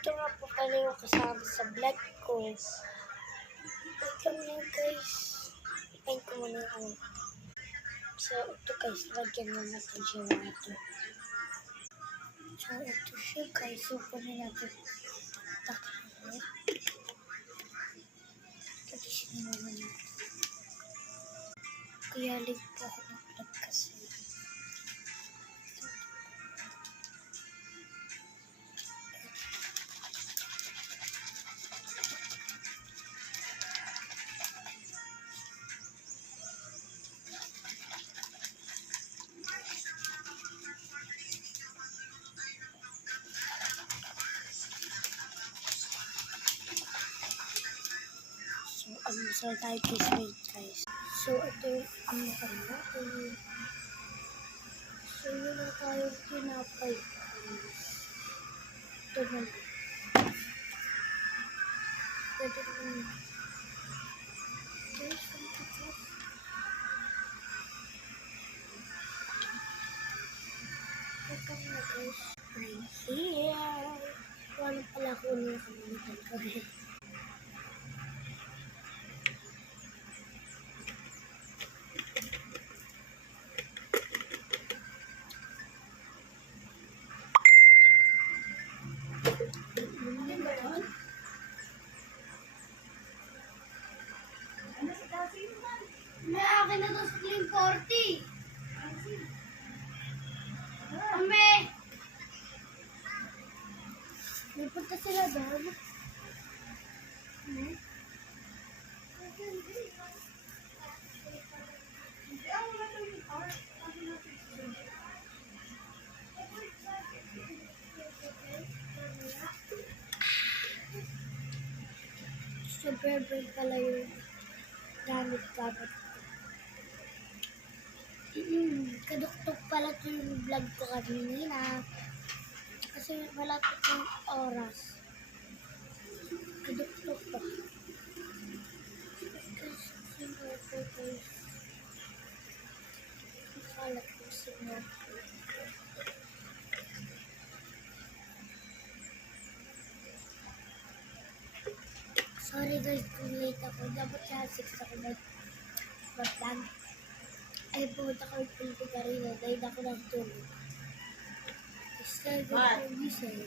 Ito nga po pala yung kasama sa vlog ko. Wait lang yan guys. Ipain ko muna yung ano. So ito guys, lagyan na natin siya water. So ito siya guys. So kunin natin. Takot. Kagisin naman natin. Kaya link po ako ng vlog kasi. So tayo guys. So ito yung ano natin. So yun na tayo tinapay guys. Ito na. Ito na. Guys, ito na guys. I'm here. Wala pala ko na kalimutan ko eh. May akin na to sa Clean 40. Ame! May punta sila doon. Super brand pala yung gamit dapat. Kaduktok pala ito yung vlog ko kanina. Kasi malapit yung oras. Kaduktok pa. Kalat ko siya. Sorry guys kung late ako. Dapat siya 6 ako mag-vlog. Ay pumunta ko yung Pilipicarina dahil ako ng tulog. Stay good for me sa'yo.